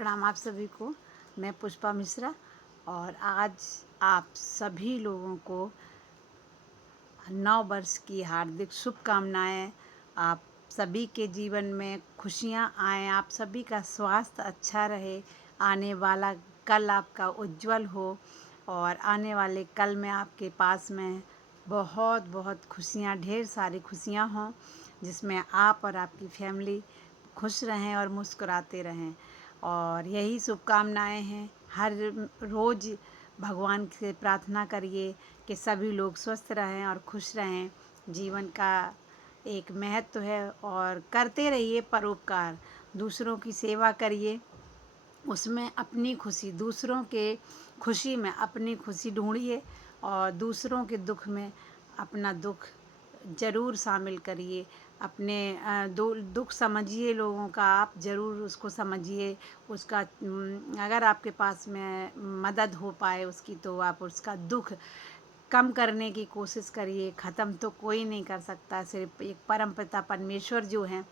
प्रणाम आप सभी को। मैं पुष्पा मिश्रा और आज आप सभी लोगों को नव वर्ष की हार्दिक शुभकामनाएं। आप सभी के जीवन में खुशियां आएँ, आप सभी का स्वास्थ्य अच्छा रहे, आने वाला कल आपका उज्जवल हो और आने वाले कल में आपके पास में बहुत बहुत खुशियां, ढेर सारी खुशियां हों, जिसमें आप और आपकी फैमिली खुश रहें और मुस्कुराते रहें। और यही शुभकामनाएं हैं। हर रोज़ भगवान से प्रार्थना करिए कि सभी लोग स्वस्थ रहें और खुश रहें। जीवन का एक महत्व है और करते रहिए परोपकार, दूसरों की सेवा करिए, उसमें अपनी खुशी, दूसरों के खुशी में अपनी खुशी ढूंढिए और दूसरों के दुख में अपना दुख ज़रूर शामिल करिए। अपने दुख समझिए, लोगों का आप ज़रूर उसको समझिए। उसका अगर आपके पास में मदद हो पाए उसकी, तो आप उसका दुख कम करने की कोशिश करिए। ख़त्म तो कोई नहीं कर सकता, सिर्फ एक परमपिता परमेश्वर जो हैं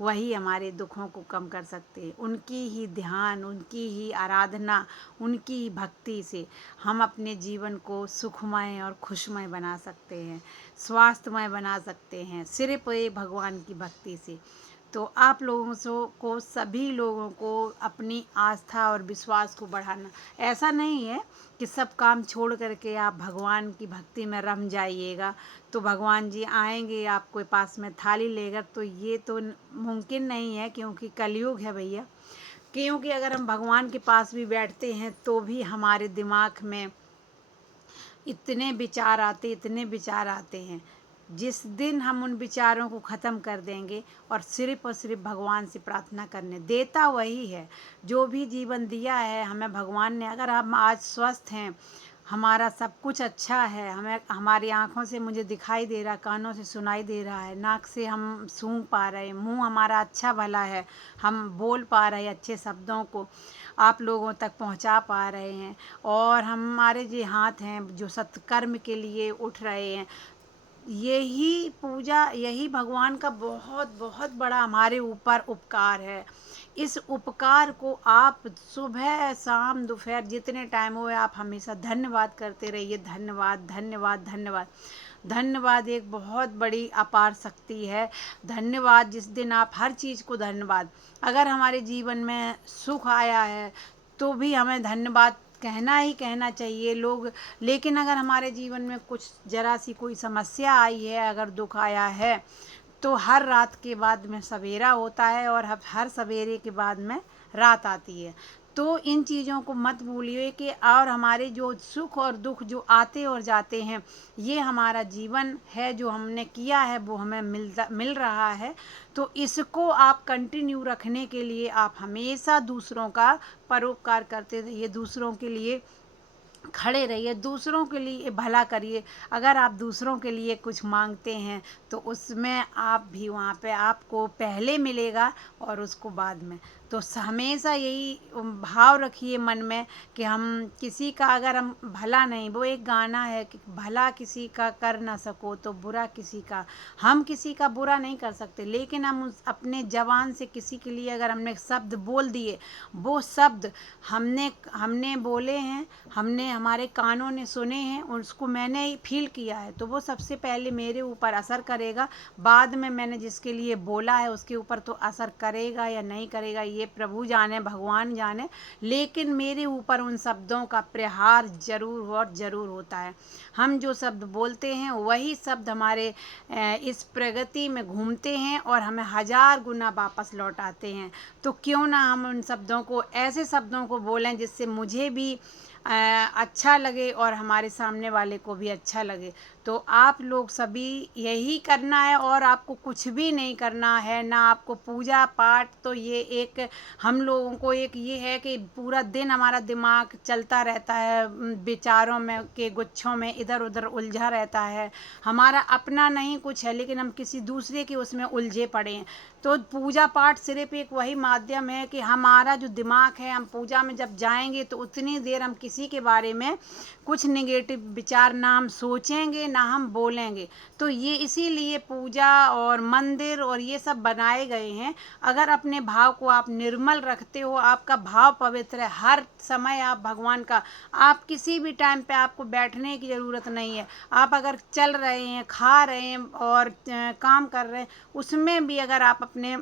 वही हमारे दुखों को कम कर सकते हैं। उनकी ही ध्यान, उनकी ही आराधना, उनकी ही भक्ति से हम अपने जीवन को सुखमय और खुशमय बना सकते हैं, स्वास्थ्यमय बना सकते हैं, सिर्फ ये भगवान की भक्ति से। तो आप लोगों को, सभी लोगों को अपनी आस्था और विश्वास को बढ़ाना। ऐसा नहीं है कि सब काम छोड़ करके आप भगवान की भक्ति में रम जाइएगा तो भगवान जी आएंगे आपके पास में थाली लेकर, तो ये तो मुमकिन नहीं है, क्योंकि कलयुग है भैया। क्योंकि अगर हम भगवान के पास भी बैठते हैं तो भी हमारे दिमाग में इतने विचार आते हैं। जिस दिन हम उन विचारों को ख़त्म कर देंगे और सिर्फ भगवान से प्रार्थना करने, देता वही है। जो भी जीवन दिया है हमें भगवान ने, अगर हम आज स्वस्थ हैं, हमारा सब कुछ अच्छा है, हमें हमारी आँखों से मुझे दिखाई दे रहा, कानों से सुनाई दे रहा है, नाक से हम सूंघ पा रहे हैं, मुंह हमारा अच्छा भला है, हम बोल पा रहे हैं, अच्छे शब्दों को आप लोगों तक पहुंचा पा रहे हैं, और हमारे जो हाथ हैं जो सत्कर्म के लिए उठ रहे हैं, यही पूजा, यही भगवान का बहुत बहुत बड़ा हमारे ऊपर उपकार है। इस उपकार को आप सुबह शाम दोपहर जितने टाइम हो आप हमेशा धन्यवाद करते रहिए। धन्यवाद धन्यवाद धन्यवाद धन्यवाद एक बहुत बड़ी अपार शक्ति है। धन्यवाद, जिस दिन आप हर चीज़ को धन्यवाद, अगर हमारे जीवन में सुख आया है तो भी हमें धन्यवाद कहना ही कहना चाहिए लोग। लेकिन अगर हमारे जीवन में कुछ ज़रा सी कोई समस्या आई है, अगर दुख आया है, तो हर रात के बाद में सवेरा होता है और हर सवेरे के बाद में रात आती है। तो इन चीज़ों को मत भूलिए कि और हमारे जो सुख और दुख जो आते और जाते हैं, ये हमारा जीवन है, जो हमने किया है वो हमें मिल रहा है। तो इसको आप कंटिन्यू रखने के लिए आप हमेशा दूसरों का परोपकार करते रहिए, दूसरों के लिए खड़े रहिए, दूसरों के लिए भला करिए। अगर आप दूसरों के लिए कुछ मांगते हैं तो उसमें आप भी वहाँ पे आपको पहले मिलेगा और उसको बाद में। तो हमेशा यही भाव रखिए मन में कि हम किसी का, अगर हम भला नहीं, वो एक गाना है कि भला किसी का कर ना सको तो बुरा किसी का, हम किसी का बुरा नहीं कर सकते, लेकिन हम अपने जबान से किसी के लिए अगर हमने शब्द बोल दिए, वो शब्द हमने बोले हैं, हमने हमारे कानों ने सुने हैं, उसको मैंने ही फील किया है, तो वो सबसे पहले मेरे ऊपर असर करेगा। बाद में मैंने जिसके लिए बोला है उसके ऊपर तो असर करेगा या नहीं करेगा ये प्रभु जाने, भगवान जाने, लेकिन मेरे ऊपर उन शब्दों का प्रहार जरूर और ज़रूर होता है। हम जो शब्द बोलते हैं वही शब्द हमारे इस प्रगति में घूमते हैं और हमें 1000 गुना वापस लौट आते हैं। तो क्यों ना हम उन शब्दों को, ऐसे शब्दों को बोलें जिससे मुझे भी अच्छा लगे और हमारे सामने वाले को भी अच्छा लगे। तो आप लोग सभी यही करना है और आपको कुछ भी नहीं करना है, ना आपको पूजा पाठ। तो ये एक हम लोगों को एक ये है कि पूरा दिन हमारा दिमाग चलता रहता है, विचारों में के गुच्छों में इधर उधर उलझा रहता है। हमारा अपना नहीं कुछ है, लेकिन हम किसी दूसरे के उसमें उलझे पड़े हैं। तो पूजा पाठ सिर्फ एक वही माध्यम है कि हमारा जो दिमाग है, हम पूजा में जब जाएंगे तो उतनी देर हम किसी किसी के बारे में कुछ नेगेटिव विचार ना हम सोचेंगे ना हम बोलेंगे। तो ये इसीलिए पूजा और मंदिर और ये सब बनाए गए हैं। अगर अपने भाव को आप निर्मल रखते हो, आपका भाव पवित्र है, हर समय आप भगवान का, आप किसी भी टाइम पे आपको बैठने की ज़रूरत नहीं है। आप अगर चल रहे हैं, खा रहे हैं और काम कर रहे हैं, उसमें भी अगर आप अपने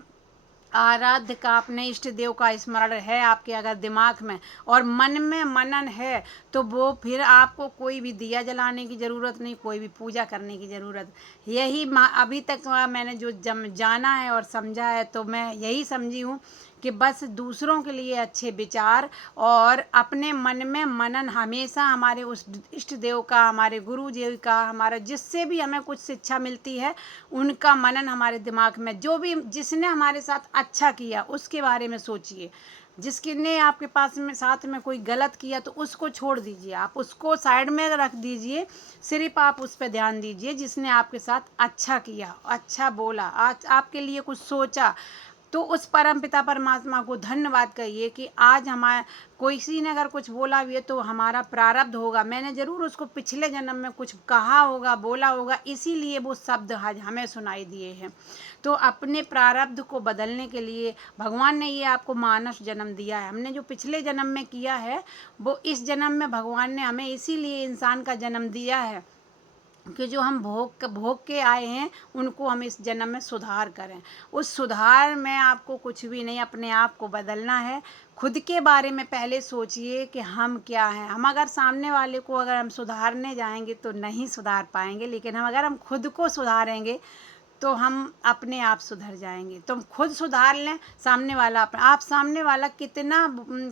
आराध्य का, अपने इष्ट देव का स्मरण है आपके अगर दिमाग में और मन में मनन है, तो वो फिर आपको कोई भी दिया जलाने की ज़रूरत नहीं, कोई भी पूजा करने की ज़रूरत। यही अभी तक मैंने जो जाना है और समझा है, तो मैं यही समझी हूँ कि बस दूसरों के लिए अच्छे विचार और अपने मन में मनन, हमेशा हमारे उस इष्ट देव का, हमारे गुरु जी का, हमारा जिससे भी हमें कुछ शिक्षा मिलती है, उनका मनन हमारे दिमाग में, जो भी जिसने हमारे साथ अच्छा किया उसके बारे में सोचिए। जिसके ने आपके पास में साथ में कोई गलत किया तो उसको छोड़ दीजिए, आप उसको साइड में रख दीजिए, सिर्फ आप उस पर ध्यान दीजिए जिसने आपके साथ अच्छा किया, अच्छा बोला, आज आपके लिए कुछ सोचा। तो उस परम पिता परमात्मा को धन्यवाद कहिए कि आज हमारा कोई किसी ने अगर कुछ बोला भी है तो हमारा प्रारब्ध होगा, मैंने ज़रूर उसको पिछले जन्म में कुछ कहा होगा, बोला होगा, इसीलिए वो शब्द आज हमें सुनाई दिए हैं। तो अपने प्रारब्ध को बदलने के लिए भगवान ने ये आपको मानव जन्म दिया है। हमने जो पिछले जन्म में किया है वो इस जन्म में भगवान ने हमें इसीलिए इंसान का जन्म दिया है कि जो हम भोग के आए हैं उनको हम इस जन्म में सुधार करें। उस सुधार में आपको कुछ भी नहीं, अपने आप को बदलना है। खुद के बारे में पहले सोचिए कि हम क्या हैं। हम अगर सामने वाले को अगर हम सुधारने जाएंगे तो नहीं सुधार पाएंगे, लेकिन अगर हम खुद को सुधारेंगे तो हम अपने आप सुधर जाएंगे। तो हम खुद सुधार लें, सामने वाला आप सामने वाला कितना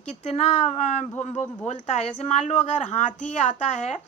कितना बोलता है। जैसे मान लो अगर हाथी आता है